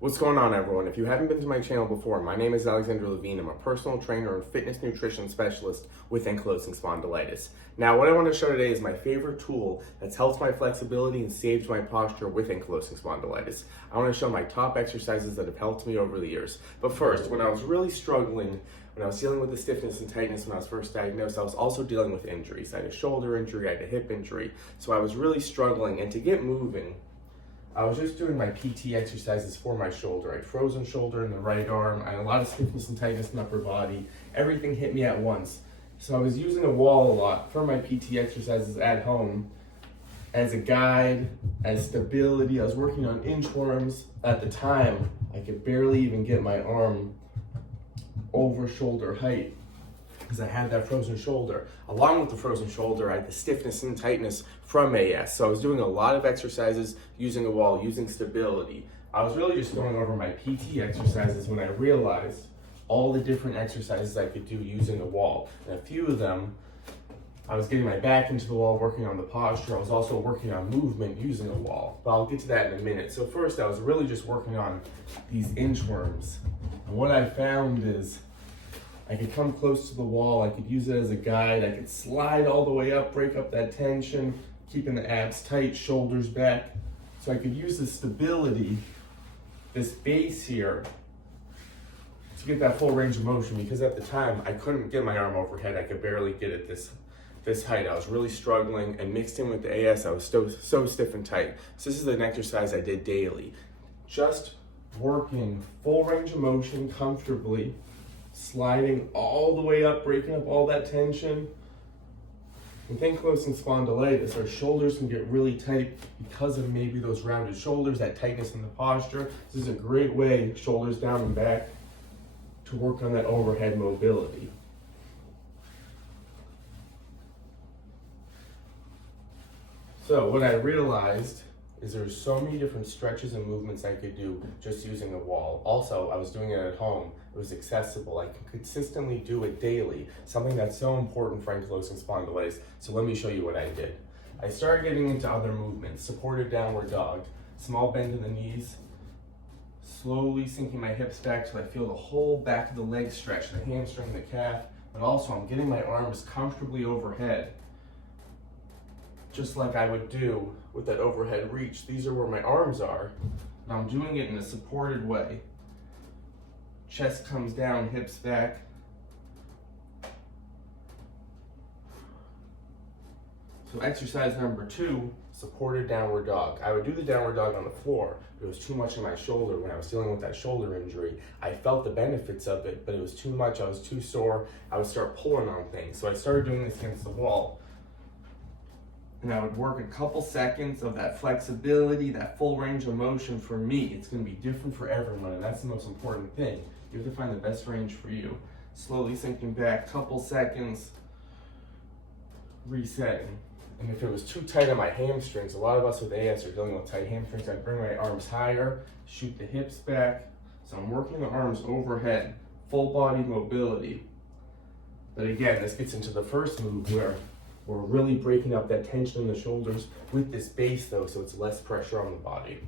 What's going on, everyone? If you haven't been to my channel before, my name is Levine. I'm a personal trainer and fitness nutrition specialist with Ankylosing Spondylitis. Now, what I want to show today is my favorite tool that's helped my flexibility and saved my posture with Ankylosing Spondylitis. I want to show my top exercises that have helped me over the years. But first, when I was really struggling, when I was dealing with the stiffness and tightness when I was first diagnosed, I was also dealing with injuries. I had a shoulder injury, I had a hip injury, so I was really struggling. And to get moving, I was just doing my PT exercises for my shoulder. I had frozen shoulder in the right arm. I had a lot of stiffness and tightness in the upper body. Everything hit me at once. So I was using a wall a lot for my PT exercises at home as a guide, as stability. I was working on inchworms. At the time, I could barely even get my arm over shoulder height because I had that frozen shoulder. Along with the frozen shoulder, I had the stiffness and tightness from AS. So I was doing a lot of exercises using a wall, using stability. I was really just going over my PT exercises when I realized all the different exercises I could do using a wall. And a few of them, I was getting my back into the wall, working on the posture. I was also working on movement using a wall, but I'll get to that in a minute. So first, I was really just working on these inchworms. And what I found is I could come close to the wall, I could use it as a guide, I could slide all the way up, break up that tension, keeping the abs tight, shoulders back. So I could use the stability, this base here, to get that full range of motion, because at the time I couldn't get my arm overhead. I could barely get it this height. I was really struggling, and mixed in with the AS, I was so stiff and tight. So this is an exercise I did daily. Just working full range of motion comfortably, sliding all the way up, breaking up all that tension. With ankylosing spondylitis, our shoulders can get really tight because of maybe those rounded shoulders, that tightness in the posture. This is a great way, shoulders down and back, to work on that overhead mobility. So what I realized is there's so many different stretches and movements I could do just using a wall. Also, I was doing it at home. It was accessible. I could consistently do it daily, something that's so important for ankylosing spondylitis. So let me show you what I did. I started getting into other movements, supported downward dog, small bend in the knees, slowly sinking my hips back till I feel the whole back of the leg stretch, the hamstring, the calf, but also I'm getting my arms comfortably overhead, just like I would do with that overhead reach. These are where my arms are, and I'm doing it in a supported way. Chest comes down, hips back. So exercise number 2, supported downward dog. I would do the downward dog on the floor. It was too much in my shoulder when I was dealing with that shoulder injury. I felt the benefits of it, but it was too much. I was too sore. I would start pulling on things. So I started doing this against the wall. And I would work a couple seconds of that flexibility, that full range of motion. For me, it's going to be different for everyone, and that's the most important thing. You have to find the best range for you. Slowly sinking back, couple seconds, resetting. And if it was too tight on my hamstrings, a lot of us with AS are dealing with tight hamstrings. I'd bring my arms higher, shoot the hips back. So I'm working the arms overhead, full body mobility. But again, this gets into the first move where we're really breaking up that tension in the shoulders with this base though, so it's less pressure on the body.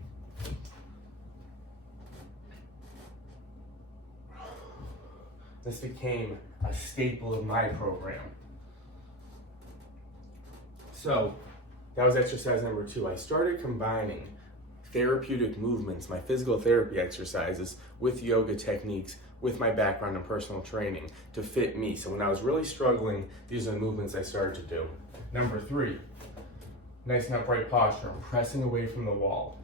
This became a staple of my program. So that was exercise number 2. I started combining therapeutic movements, my physical therapy exercises, with yoga techniques, with my background in personal training to fit me. So when I was really struggling, these are the movements I started to do. Number 3, nice and upright posture. I'm pressing away from the wall.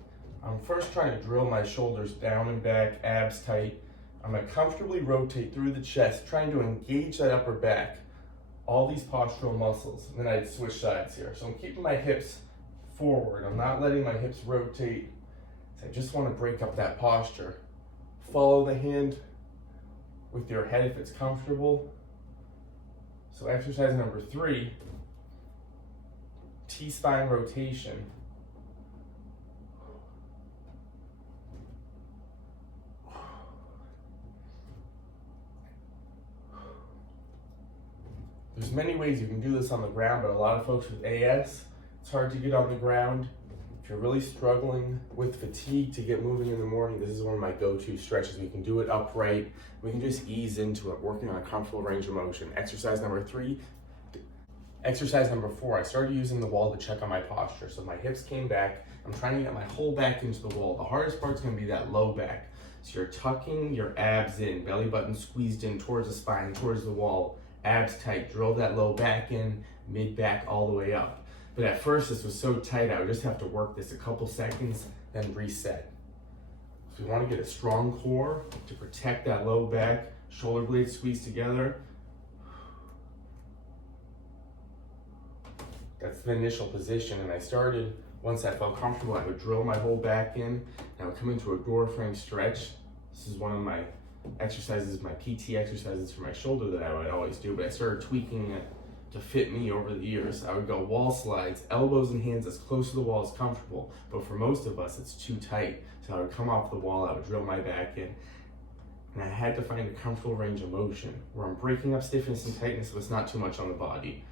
I'm first trying to drill my shoulders down and back, abs tight. I'm gonna comfortably rotate through the chest, trying to engage that upper back, all these postural muscles. And then I'd switch sides here. So I'm keeping my hips forward. I'm not letting my hips rotate. I just wanna break up that posture. Follow the hand with your head if it's comfortable. So exercise number 3, T-spine rotation. There's many ways you can do this on the ground, but a lot of folks with AS, it's hard to get on the ground. If If you're really struggling with fatigue to get moving in the morning, this is one of my go-to stretches. We can do it upright. We can just ease into it, working on a comfortable range of motion. Exercise number 4, I started using the wall to check on my posture. So my hips came back. I'm trying to get my whole back into the wall. The hardest part's gonna be that low back. So you're tucking your abs in, belly button squeezed in towards the spine, towards the wall, abs tight. Drill that low back in, mid back all the way up. But at first this was so tight, I would just have to work this a couple seconds, then reset. So we want to get a strong core to protect that low back, shoulder blades squeezed together. That's the initial position, and I started, once I felt comfortable, I would drill my whole back in, and I would come into a door frame stretch. This is one of my exercises, my PT exercises for my shoulder that I would always do, but I started tweaking it to fit me over the years. I would go wall slides, elbows and hands as close to the wall as comfortable, but for most of us it's too tight. So I would come off the wall, I would drill my back in, and I had to find a comfortable range of motion where I'm breaking up stiffness and tightness, but it's not too much on the body.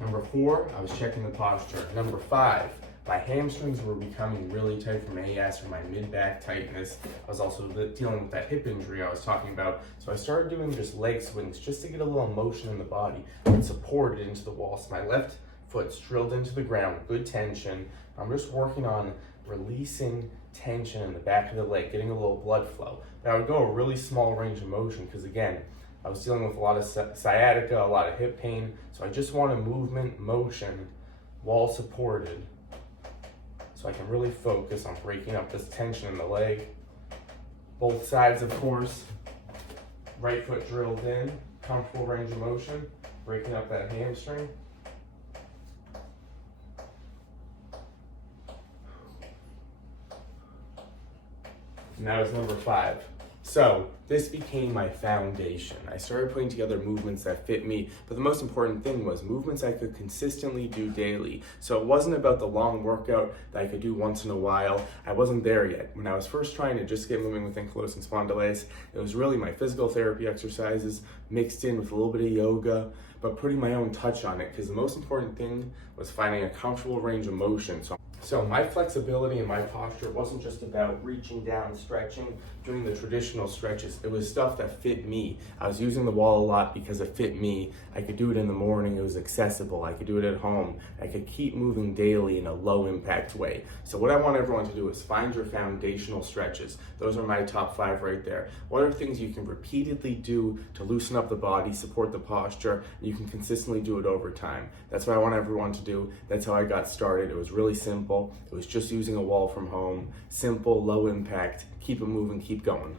Number 4, I was checking the posture. Number 5, my hamstrings were becoming really tight from AS or my mid-back tightness. I was also dealing with that hip injury I was talking about. So I started doing just leg swings just to get a little motion in the body and support it into the wall. So my left foot's drilled into the ground, good tension. I'm just working on releasing tension in the back of the leg, getting a little blood flow. But I would go a really small range of motion because, again, I was dealing with a lot of sciatica, a lot of hip pain, so I just wanted movement, motion, wall supported, so I can really focus on breaking up this tension in the leg. Both sides, of course. Right foot drilled in, comfortable range of motion, breaking up that hamstring. And that was number 5. So this became my foundation. I started putting together movements that fit me, but the most important thing was movements I could consistently do daily. So it wasn't about the long workout that I could do once in a while. I wasn't there yet. When I was first trying to just get moving with ankylosing spondylitis, it was really my physical therapy exercises mixed in with a little bit of yoga, but putting my own touch on it, because the most important thing was finding a comfortable range of motion. So my flexibility and my posture wasn't just about reaching down, stretching, doing the traditional stretches. It was stuff that fit me. I was using the wall a lot because it fit me. I could do it in the morning. It was accessible. I could do it at home. I could keep moving daily in a low impact way. So what I want everyone to do is find your foundational stretches. Those are my top 5 right there. What are things you can repeatedly do to loosen up the body, support the posture, and you can consistently do it over time? That's what I want everyone to do. That's how I got started. It was really simple. It was just using a wall from home. Simple, low impact, keep it moving, keep going.